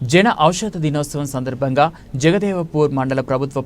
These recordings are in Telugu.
జన ఔషధ దినోత్సవం సందర్భంగా జగదేవపూర్ మండల ప్రభుత్వ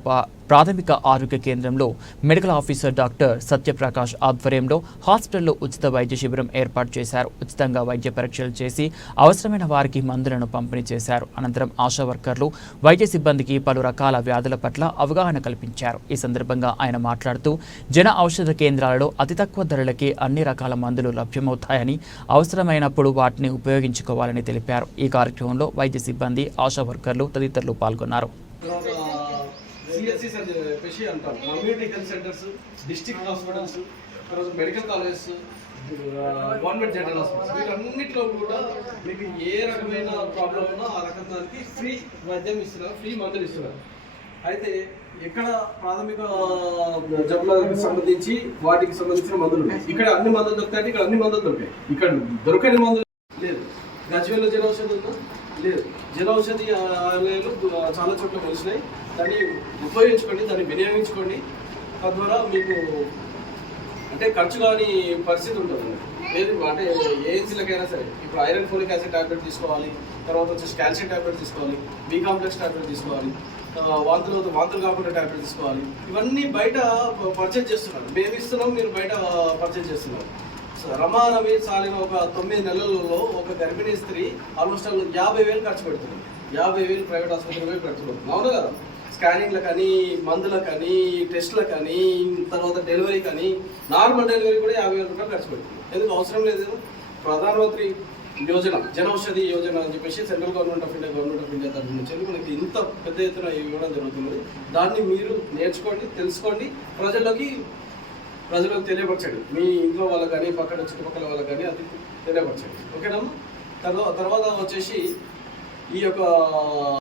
ప్రాథమిక ఆరోగ్య కేంద్రంలో మెడికల్ ఆఫీసర్ డాక్టర్ సత్యప్రకాష్ ఆధ్వర్యంలో హాస్పిటల్లో ఉచిత వైద్య శిబిరం ఏర్పాటు చేశారు. ఉచితంగా వైద్య పరీక్షలు చేసి అవసరమైన వారికి మందులను పంపిణీ చేశారు. అనంతరం ఆశా వర్కర్లు వైద్య సిబ్బందికి పలు రకాల వ్యాధుల పట్ల అవగాహన కల్పించారు. ఈ సందర్భంగా ఆయన మాట్లాడుతూ జన ఔషధ కేంద్రాలలో అతి తక్కువ ధరలకే అన్ని రకాల మందులు లభ్యమవుతాయని, అవసరమైనప్పుడు వాటిని ఉపయోగించుకోవాలని తెలిపారు. ఈ కార్యక్రమంలో వైద్య సిబ్బంది, ఆశా వర్కర్లు తదితరులు పాల్గొన్నారు. Community health centres, district hospitals, medical colleges, government general hospitals, వీటన్నిటిలో కూడా మీకు ఏ రకమైన ప్రాబ్లం ఉన్నా ఆ రకం దానికి ఫ్రీ వైద్యం ఇస్తున్నారు, ఫ్రీ మందులు ఇస్తున్నారు. అయితే ఎక్కడ ప్రాథమిక జబ్బులకు సంబంధించి వాటికి సంబంధించిన మందులు ఉన్నాయి. ఇక్కడ అన్ని మందులు దొరుకుతాయి, ఇక్కడ అన్ని మందులు దొరుకుతాయి. ఇక్కడ దొరకని మందులు లేదు. గజ్వేల్లో జన ఔషధి ఉందా? లేదు. జన ఔషధి ఆలయాలు చాలా చోట్ల కలిసినాయి. దాన్ని ఉపయోగించుకోండి, దాన్ని వినియోగించుకోండి. తద్వారా మీకు అంటే ఖర్చు కాని పరిస్థితి ఉంటుంది. లేదు అంటే ఏ ఏజ్లకైనా సరే ఇప్పుడు ఐరన్ ఫోలిక్ యాసిడ్ టాబ్లెట్ తీసుకోవాలి, తర్వాత వచ్చేసి కాల్షియం టాబ్లెట్ తీసుకోవాలి, బి కాంప్లెక్స్ టాబ్లెట్ తీసుకోవాలి, వాంతులు కాకుండా టాబ్లెట్ తీసుకోవాలి. ఇవన్నీ బయట పర్చేజ్ చేస్తున్నారు. మేము ఇస్తున్నాం, మీరు బయట పర్చేజ్ చేస్తున్నారు. రమారమి చాలిన ఒక 9 నెలలలో ఒక గర్భిణీ స్త్రీ ఆల్మోస్ట్ 50,000 ఖర్చు పెడుతుంది. 50,000 ప్రైవేట్ ఆసుపత్రిలో ఖర్చు పెడుతుంది. అవును కదా? స్కానింగ్లకు కానీ, మందులకు కానీ, టెస్టులకు కానీ, తర్వాత డెలివరీ కానీ, నార్మల్ డెలివరీ కూడా 50,000 రూపాయలు ఖర్చు పెడుతుంది. ఎందుకు అవసరం లేదు? ప్రధానమంత్రి యోజన, జన ఔషధి యోజన అని చెప్పేసి సెంట్రల్ గవర్నమెంట్ ఆఫ్ ఇండియా తరఫు నుంచి మనకి ఇంత పెద్ద ఎత్తున ఇవ్వడం జరుగుతుంది. దాన్ని మీరు నేర్చుకోండి, తెలుసుకోండి, ప్రజలకు తెలియపరచండి. మీ ఇంట్లో వాళ్ళకి కానీ, పక్కన చుట్టుపక్కల వాళ్ళకి కానీ అది తెలియపరచండి. ఓకేనా? తర్వాత వచ్చేసి ఈ యొక్క